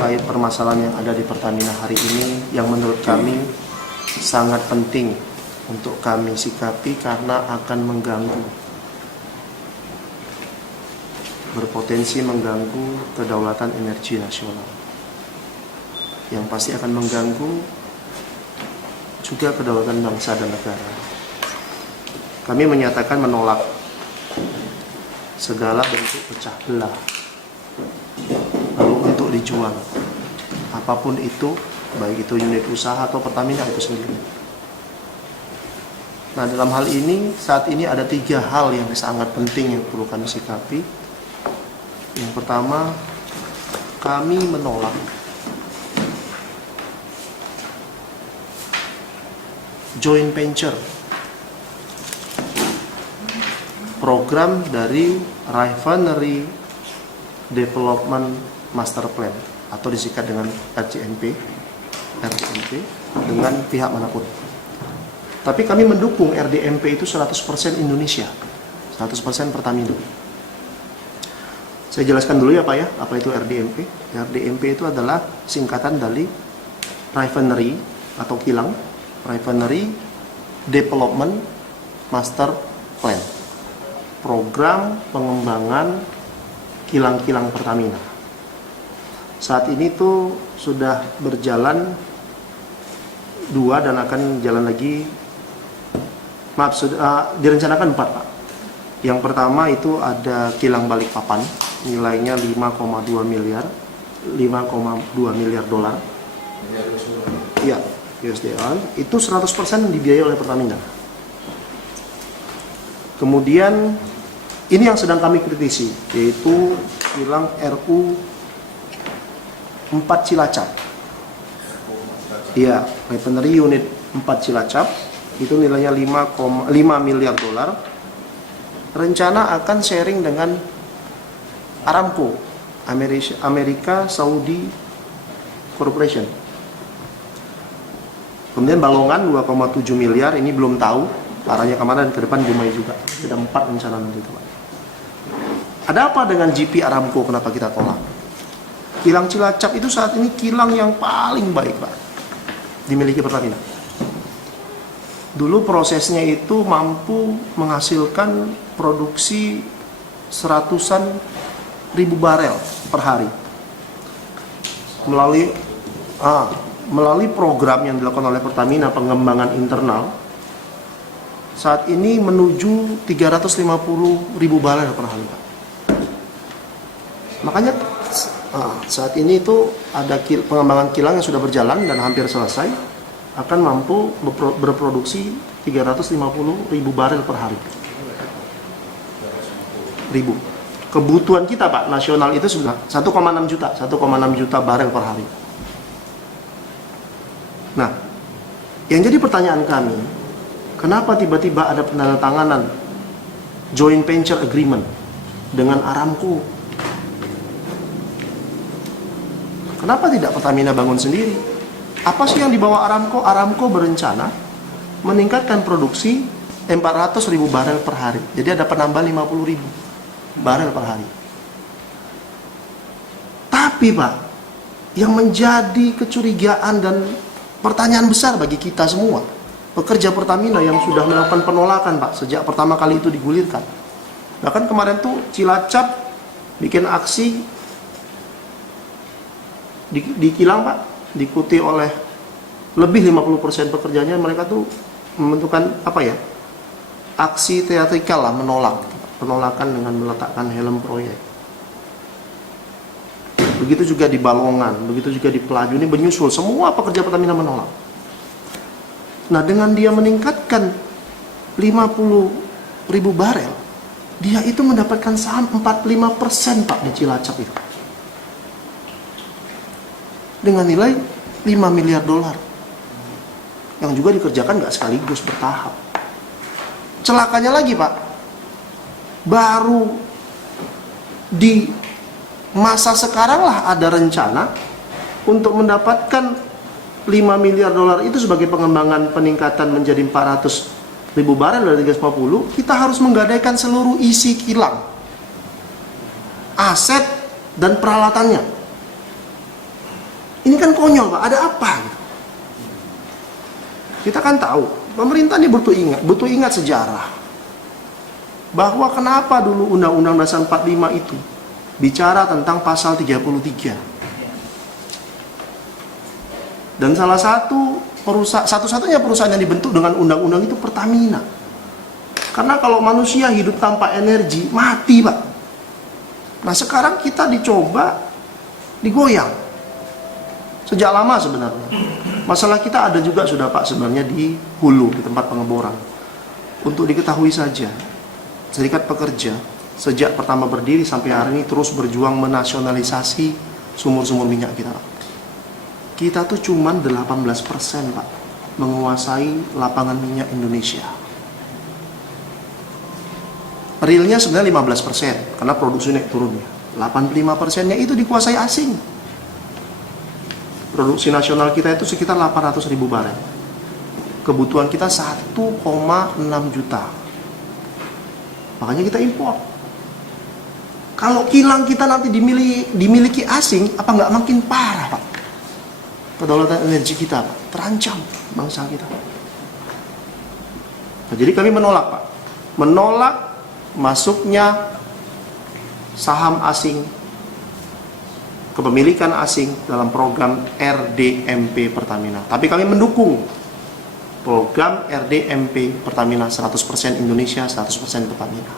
terkait permasalahan yang ada di Pertamina hari ini yang menurut kami sangat penting untuk kami sikapi karena akan mengganggu, berpotensi mengganggu kedaulatan energi nasional, yang pasti akan mengganggu juga kedaulatan bangsa dan negara. Kami menyatakan menolak segala bentuk pecah belah lalu untuk dijual apapun itu, baik itu unit usaha atau Pertamina itu sendiri. Nah, dalam hal ini saat ini ada 3 hal yang sangat penting yang perlu kami sikapi. Yang pertama, kami menolak joint venture program dari Refinery Development Master Plan atau disingkat dengan RDMP dengan pihak manapun. Tapi kami mendukung RDMP itu 100% Indonesia, 100% Pertamina. Saya jelaskan dulu ya Pak ya, apa itu RDMP. RDMP itu adalah singkatan dari Refinery atau kilang, Refinery Development Master Plan, program pengembangan kilang-kilang Pertamina. Saat ini tuh sudah berjalan 2 dan akan jalan lagi, direncanakan 4 Pak. Yang pertama itu ada kilang Balikpapan, nilainya 5,2 miliar dolar. Iya, USD. Itu 100% dibiayai oleh Pertamina. Kemudian ini yang sedang kami kritisi, yaitu kilang RU 4 Cilacap. Iya, Refinery Unit 4 Cilacap itu nilainya 5 miliar dolar. Rencana akan sharing dengan Aramco, Amerika Saudi Corporation. Kemudian Balongan 2,7 miliar, ini belum tahu arahnya kemana, dan ke depan Dumai juga. Ada 4 rencana nanti itu Pak. Ada apa dengan GP Aramco, kenapa kita tolak? Kilang Cilacap itu saat ini kilang yang paling baik Pak, dimiliki Pertamina. Dulu prosesnya itu mampu menghasilkan produksi 100-an ribu barel per hari melalui program yang dilakukan oleh Pertamina, pengembangan internal. Saat ini menuju 350 ribu barel per hari Pak. Makanya saat ini itu ada pengembangan kilang yang sudah berjalan dan hampir selesai, akan mampu berproduksi 350 ribu barel per hari. Kebutuhan kita Pak nasional itu sudah 1,6 juta barel per hari. Nah, yang jadi pertanyaan kami, kenapa tiba-tiba ada penandatanganan joint venture agreement dengan Aramco? Kenapa tidak Pertamina bangun sendiri? Apa sih yang dibawa Aramco? Aramco berencana meningkatkan produksi 400 ribu barel per hari. Jadi ada penambah 50 ribu barel per hari. Tapi Pak, yang menjadi kecurigaan dan pertanyaan besar bagi kita semua, pekerja Pertamina yang sudah melakukan penolakan Pak sejak pertama kali itu digulirkan. Bahkan kemarin tuh Cilacap bikin aksi di kilang Pak, diikuti oleh lebih 50% pekerjanya. Mereka tuh membentukkan aksi teatrikal lah, penolakan dengan meletakkan helm proyek. Begitu juga di Balongan, begitu juga di Pelaju, ini menyusul, semua pekerja Pertamina menolak. Nah, dengan dia meningkatkan 50 ribu barel, dia itu mendapatkan saham 45% Pak di Cilacap itu, dengan nilai 5 miliar dolar, yang juga dikerjakan nggak sekaligus, bertahap. Celakanya lagi Pak, baru di masa sekarang lah ada rencana untuk mendapatkan 5 miliar dolar itu sebagai pengembangan peningkatan menjadi 400 ribu barel dari 350. Kita harus menggadaikan seluruh isi kilang, aset dan peralatannya. Ini kan konyol Pak, ada apa? Kita kan tahu, pemerintah ini butuh ingat sejarah. Bahwa kenapa dulu Undang-Undang Dasar 45 itu bicara tentang pasal 33. Dan salah satu satu-satunya perusahaan yang dibentuk dengan undang-undang itu Pertamina. Karena kalau manusia hidup tanpa energi, mati Pak. Nah sekarang kita dicoba digoyang. Sejak lama sebenarnya. Masalah kita ada juga sudah Pak sebenarnya di hulu, di tempat pengeboran. Untuk diketahui saja, Serikat Pekerja sejak pertama berdiri sampai hari ini terus berjuang menasionalisasi sumur-sumur minyak kita. Kita tuh cuman 18% Pak menguasai lapangan minyak Indonesia. Realnya sebenarnya 15% karena produksi naik turunnya. 85%-nya itu dikuasai asing. Produksi nasional kita itu sekitar 800.000 barel. Kebutuhan kita 1,6 juta. Makanya kita impor. Kalau kilang kita nanti dimiliki asing, apa nggak makin parah Pak? Kedaulatan energi kita Pak, terancam bangsa kita. Nah, jadi kami menolak Pak. Menolak masuknya saham asing, kepemilikan asing dalam program RDMP Pertamina. Tapi kami mendukung program RDMP Pertamina 100% Indonesia, 100% Pertamina.